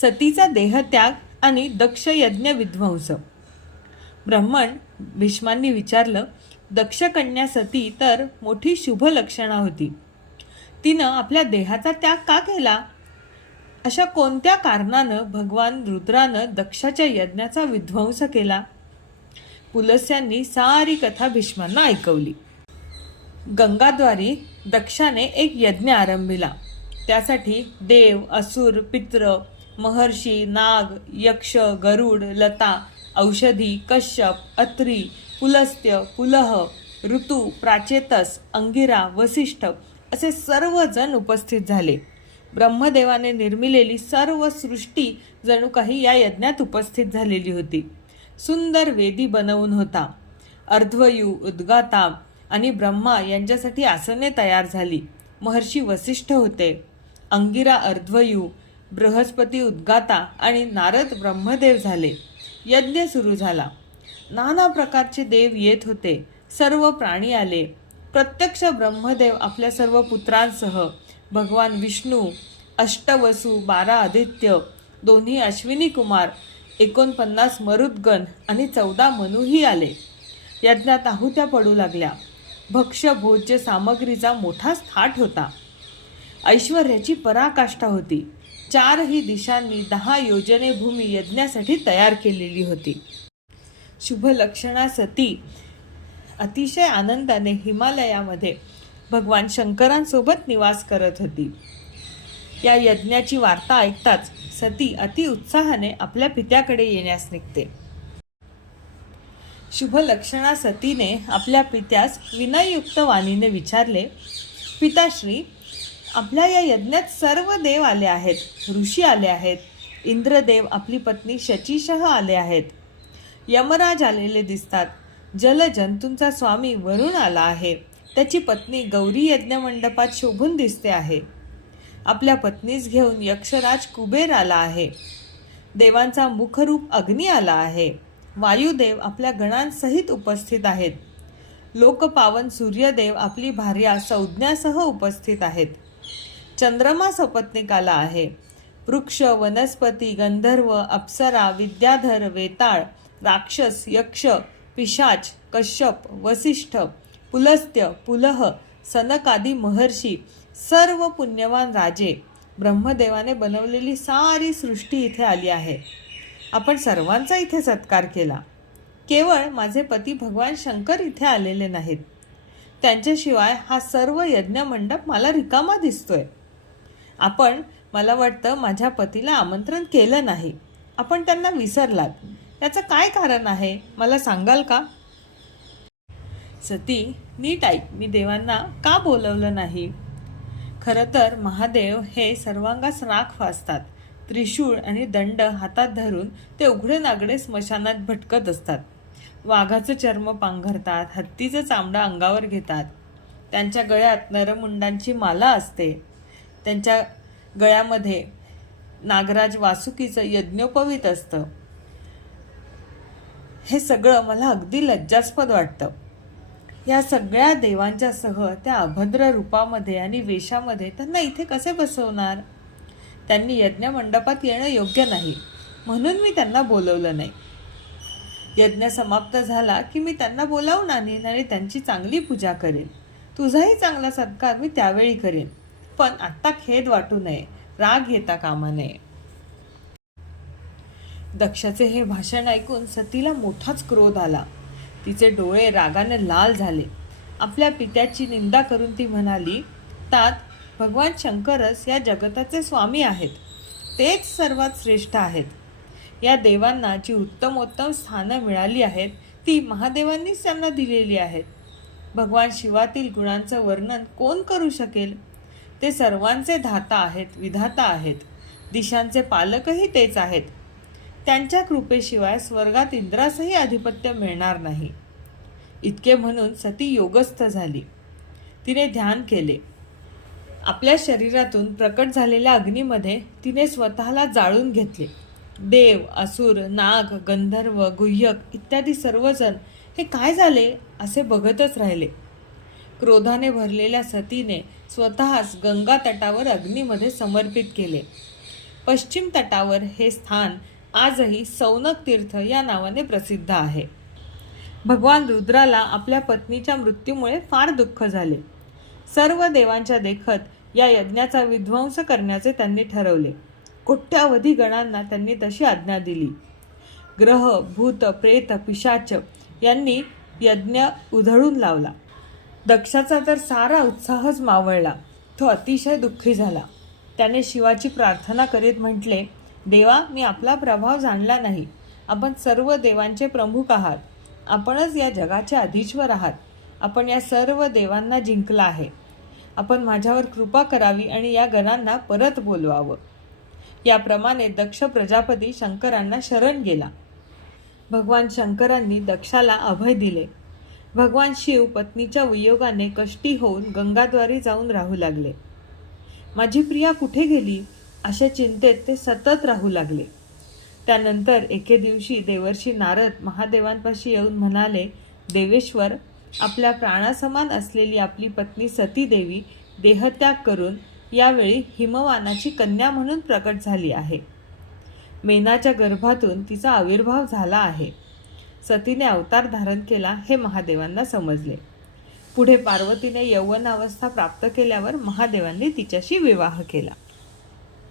सतीचा देहत्याग आणि दक्ष यज्ञ विध्वंस. ब्राह्मण भीष्मांनी विचारलं दक्ष कन्या सती तर मोठी शुभ लक्षणा होती. तिनं आपल्या देहाचा त्याग का केला? अशा कोणत्या कारणानं भगवान रुद्रानं दक्षाच्या यज्ञाचा विध्वंस केला? पुलस्यांनी सारी कथा भीष्मांना ऐकवली. गंगाद्वारी दक्षाने एक यज्ञ आरंभिला. त्यासाठी देव असुर पित्र महर्षी नाग यक्ष गरुड लता औषधी कश्यप अत्री पुलस्त्य पुलह ऋतू प्राचेतस अंगिरा वसिष्ठ असे सर्वजण उपस्थित झाले. ब्रह्मदेवाने निर्मिलेली सर्व सृष्टी जणू काही या यज्ञात उपस्थित झालेली होती. सुंदर वेदी बनवून होता. अर्ध्वयू उद्गाता आणि ब्रह्मा यांच्यासाठी आसने तयार झाली. महर्षी वसिष्ठ होते. अंगिरा अर्ध्वयू बृहस्पती उद्गाता आणि नारद ब्रह्मदेव झाले. यज्ञ सुरू झाला. नाना प्रकारचे देव येत होते. सर्व प्राणी आले. प्रत्यक्ष ब्रह्मदेव आपल्या सर्व पुत्रांसह भगवान विष्णू अष्टवसू बारा आदित्य दोन्ही अश्विनी कुमार एकोणपन्नास मरुद्गण आणि चौदा मनुही आले. यज्ञात आहुत्या पडू लागल्या. भक्ष्य भोज्य सामग्रीचा मोठा थाट होता. ऐश्वर्याची पराकाष्ठा होती. चारही दिशांनी दहा योजने भूमी यज्ञासाठी तयार केलेली होती. शुभ लक्षणा सती. अतिशय आनंदाने हिमालयामध्ये भगवान शंकरांसोबत निवास करत होती. या यज्ञाची वार्ता ऐकताच सती अति उत्साहाने आपल्या पित्याकडे येण्यास निघते. शुभ लक्षणा सतीने आपल्या पित्यास विनययुक्त वाणीने विचारले पिताश्री आपल्या या यज्ञात सर्व देव आले आहेत. ऋषी आले आहेत. इंद्रदेव आपली पत्नी शचीशह आले आहेत. यमराज आलेले दिसतात. जलजंतूंचा स्वामी वरुण आला आहे. त्याची पत्नी गौरी यज्ञ मंडपात शोभून दिसते आहे. आपल्या पत्नीस घेऊन यक्षराज कुबेर आला आहे. देवांचा मुखरूप अग्नी आला आहे. वायुदेव आपल्या गणांसहित उपस्थित आहेत. लोकपावन सूर्यदेव आपली भार्या संज्ञासह उपस्थित आहेत. चंद्रमा सपत्निक आला आहे. वृक्ष वनस्पती गंधर्व अप्सरा विद्याधर वेताळ राक्षस यक्ष पिशाच कश्यप वसिष्ठ पुलस्त्य पुलह सनकादी महर्षी सर्व पुण्यवान राजे. ब्रह्मदेवाने बनवलेली सारी सृष्टी इथे आली आहे. आपण सर्वांचा इथे सत्कार केला. केवळ माझे पती भगवान शंकर इथे आलेले नाहीत. त्यांच्याशिवाय हा सर्व यज्ञ मंडप मला रिकामा दिसतोय. आपण मला वाटतं माझ्या पतीला आमंत्रण केलं नाही. आपण त्यांना विसरलात. याचं काय कारण आहे? मला सांगाल का? सती नीट ऐक. मी देवांना का बोलवलं नाही? खरं तर महादेव हे सर्वांगास राख फासतात त्रिशूळ आणि दंड हातात धरून ते उघडे नागडे स्मशानात भटकत असतात. वाघाचं चर्म पांघरतात हत्तीचं चामडं अंगावर घेतात. त्यांच्या गळ्यात नरमुंडांची माला असते. त्यांच्या गळ्यामध्ये नागराज वासुकीचं यज्ञोपवीत असतं. हे सगळं मला अगदी लज्जास्पद वाटतं. या सगळ्या देवांच्या सह त्या अभद्र रूपामध्ये आणि वेशामध्ये त्यांना इथे कसे बसवणार? त्यांनी यज्ञ मंडपात येणं योग्य नाही. म्हणून मी त्यांना बोलवलं नाही. यज्ञ समाप्त झाला की मी त्यांना बोलावून आणीन आणि त्यांची चांगली पूजा करेन. तुझाही चांगला सत्कार मी त्यावेळी करेन. पण आत्ता खेद वाटू नये राग येता कामा नये दक्षाचे हे भाषण ऐकून सतीला मोठाच क्रोध आला. तिचे डोळे रागाने लाल झाले. आपल्या पित्याची निंदा करून ती म्हणाली तात भगवान शंकरच या जगताचे स्वामी आहेत. तेच सर्वात श्रेष्ठ आहेत. या देवांना जी उत्तमोत्तम स्थानं मिळाली आहेत ती महादेवांनीच त्यांना दिलेली आहेत. भगवान शिवातील गुणांचं वर्णन कोण करू शकेल? ते सर्वांचे धाता आहेत विधाता आहेत. दिशांचे पालकही तेच आहेत. त्यांच्या कृपेशिवाय स्वर्गात इंद्रासही आधिपत्य मिळणार नाही. इतके म्हणून सती योगस्थ झाली. तिने ध्यान केले. आपल्या शरीरातून प्रकट झालेल्या अग्नीमध्ये तिने स्वतःला जाळून घेतले. देव असुर नाग गंधर्व गुह्यक इत्यादी सर्वजण हे काय झाले असे बघतच राहिले. क्रोधाने भरलेल्या सतीने स्वतःस गंगा तटावर अग्नीमध्ये समर्पित केले. पश्चिम तटावर हे स्थान आजही सौनक तीर्थ या नावाने प्रसिद्ध आहे. भगवान रुद्राला आपल्या पत्नीच्या मृत्यूमुळे फार दुःख झाले. सर्व देवांच्या देखत या यज्ञाचा विध्वंस करण्याचे त्यांनी ठरवले. कोट्यावधी गणांना त्यांनी तशी आज्ञा दिली. ग्रह भूत प्रेत पिशाच यांनी यज्ञ उधळून लावला. दक्षाचा तर सारा उत्साहच मावळला. तो अतिशय दुःखी झाला. त्याने शिवाची प्रार्थना करीत म्हटले देवा मी आपला प्रभाव जाणला नाही. आपण सर्व देवांचे प्रमुख आहात. आपणच या जगाचे अधीश्वर आहात. आपण या सर्व देवांना जिंकला आहे. आपण माझ्यावर कृपा करावी आणि या गणांना परत बोलवावं. याप्रमाणे दक्ष प्रजापती शंकरांना शरण गेला. भगवान शंकरांनी दक्षाला अभय दिले. भगवान शिव पत्नीच्या वियोगाने कष्टी होऊन गंगाद्वारी जाऊन राहू लागले. माझी प्रिया कुठे गेली? अशा चिंतेत ते सतत राहू लागले. त्यानंतर एके दिवशी देवर्षी नारद महादेवांपाशी येऊन म्हणाले देवेश्वर आपल्या प्राणासमान असलेली आपली पत्नी सती देवी देहत्याग करून यावेळी हिमवानाची कन्या म्हणून प्रकट झाली आहे. मेनाच्या गर्भातून तिचा आविर्भाव झाला आहे. सतीने अवतार धारण केला हे महादेवांना समजले. पुढे पार्वतीने यौवनावस्था प्राप्त केल्यावर महादेवांनी तिच्याशी विवाह केला.